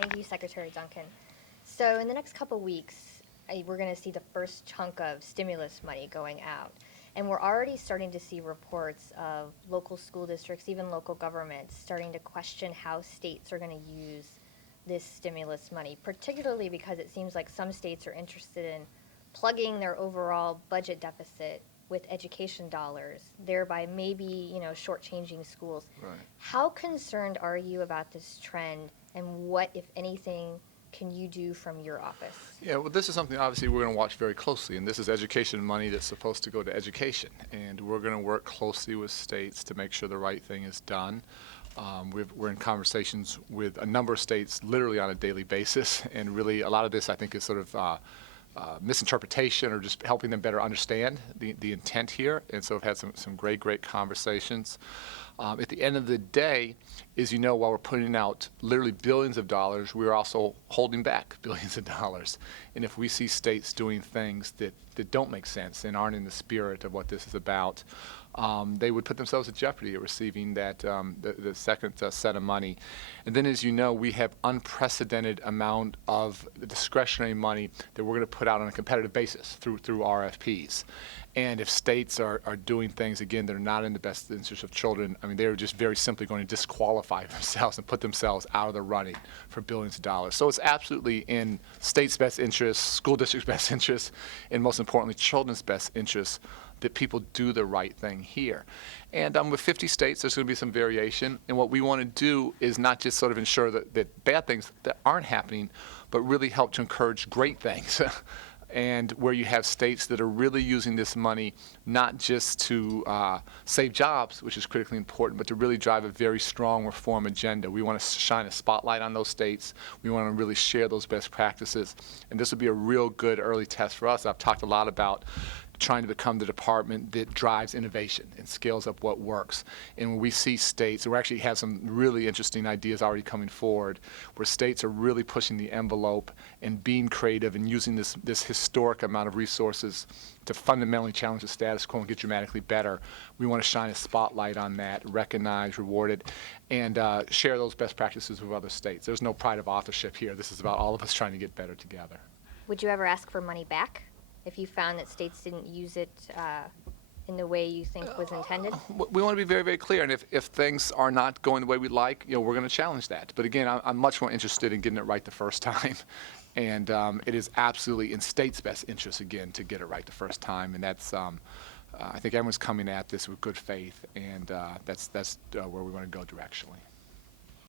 Thank you, Secretary Duncan. So in the next couple weeks, we're going to see the first chunk of stimulus money going out. And we're already starting to see reports of local school districts, even local governments, starting to question how states are going to use this stimulus money, particularly because it seems like some states are interested in plugging their overall budget deficit with education dollars, thereby maybe, shortchanging schools. Right. How concerned are you about this trend, and what, if anything, can you do from your office? Yeah, well, this is something obviously we're going to watch very closely, and this is education money that's supposed to go to education, and we're going to work closely with states to make sure the right thing is done. We're in conversations with a number of states literally on a daily basis, and really a lot of this I think is sort of misinterpretation or just helping them better understand the intent here. And so I've had some great conversations. At the end of the day, as you know, while we're putting out literally billions of dollars, we're also holding back billions of dollars. And if we see states doing things that don't make sense and aren't in the spirit of what this is about, they would put themselves at jeopardy of receiving that the second set of money. And then, as you know, we have unprecedented amount of discretionary money that we're going to put out on a competitive basis through RFPs. And if states are doing things, again, that are not in the best interest of children, I mean, they're just very simply going to disqualify themselves and put themselves out of the running for billions of dollars. So it's absolutely in states' best interests, school districts' best interests, and most importantly, children's best interests that people do the right thing here. And with 50 states, there's going to be some variation. And what we want to do is not just sort of ensure that bad things that aren't happening, but really help to encourage great things. And where you have states that are really using this money not just to save jobs, which is critically important, but to really drive a very strong reform agenda. We want to shine a spotlight on those states. We want to really share those best practices. And this would be a real good early test for us. I've talked a lot about trying to become the department that drives innovation and scales up what works. And when we see states, we actually have some really interesting ideas already coming forward, where states are really pushing the envelope and being creative and using this historic amount of resources to fundamentally challenge the status quo and get dramatically better. We want to shine a spotlight on that, recognize, reward it, and share those best practices with other states. There's no pride of authorship here. This is about all of us trying to get better together. Would you ever ask for money back if you found that states didn't use it in the way you think was intended? We want to be very clear, and if things are not going the way we'd like, we're going to challenge that. But again, I'm much more interested in getting it right the first time, and it is absolutely in states' best interest, again, to get it right the first time, and that's I think everyone's coming at this with good faith, and that's where we want to go directionally.